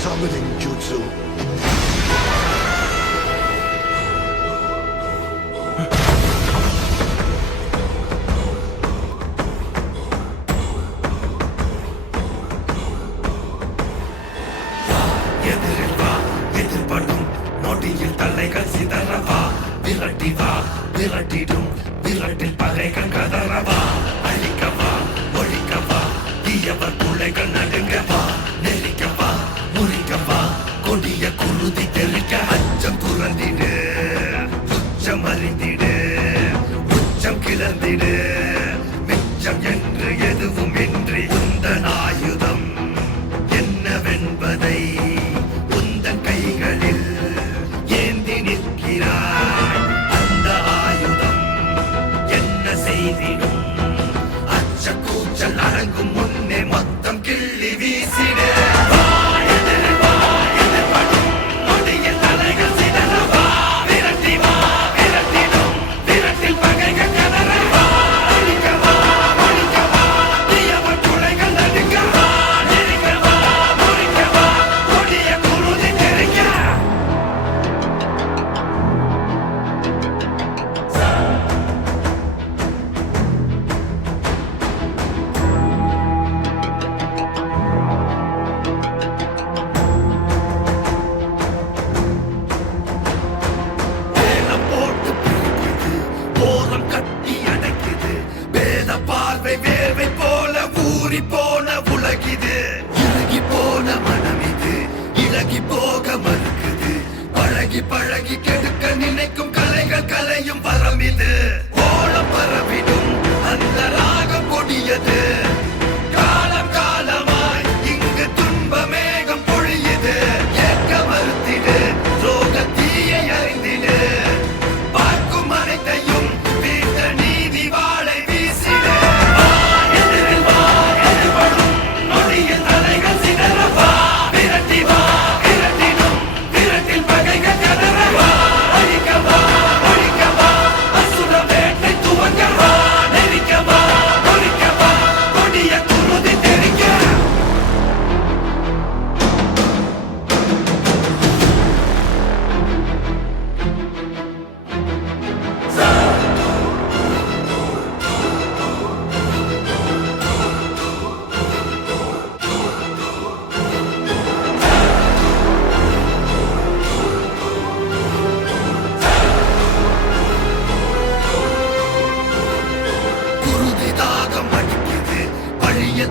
Summoning Jutsu. எதிர்படும் நொடியில் தலைகள் சிதறவா விரட்டிவா விரட்டிடும் விரட்டில் பகைகள் கதறவா அழிக்கவா ஒழிக்கவா தீயவர் பிள்ளைகள் நடுங்கவா நெருக்கவா முறிக்கவா கொடிய குருதி தெளிக்க அச்சம் துறந்திடு உச்சம் அறிந்திடு உச்சம் கிளந்திடு மிச்சம் என்று எதுவும் இன்றி உந்தன் ஆயுதம் என்னவென்பதை உந்தன் கைகளில் ஏந்தி நிற்கிறாய் அந்த ஆயுதம் என்ன செய்திடும் அச்ச கூச்சல் அடங்கும் முன்னே மொத்தம் கிள்ளி வீசிடு வேர்வை போல ஊறி போன உலகிது இலகி போன மனம் இது இலகி போக மறுக்குது பழகி பழகி கெடுக்க நினைக்கும் கலைகள் கலையும் வரம் இது ஓலம் பரவிடும் அந்த ராகம் கொடியது காலம் காலமாய் இங்கு துன்ப மேகம் பொழியுது ஏற்க மறுத்திடு ரோக தீயை அறிந்திடு பார்க்கும் அனைத்தையும் வீட்ட நீதி வாழை வீசிடு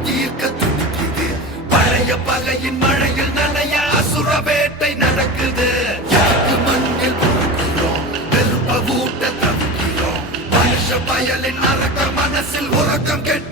தீர்க்க துடிக்குது பழைய பகையின் மழையில் நனைய அசுர வேட்டை நடக்குது யாருக்கு மண்ணில் கொடுக்கிறோம் வெறுப்ப ஊட்ட தவிக்கிறோம் மனுஷ பயலின் அரக்க மனசில் உறக்கம் கெட்டு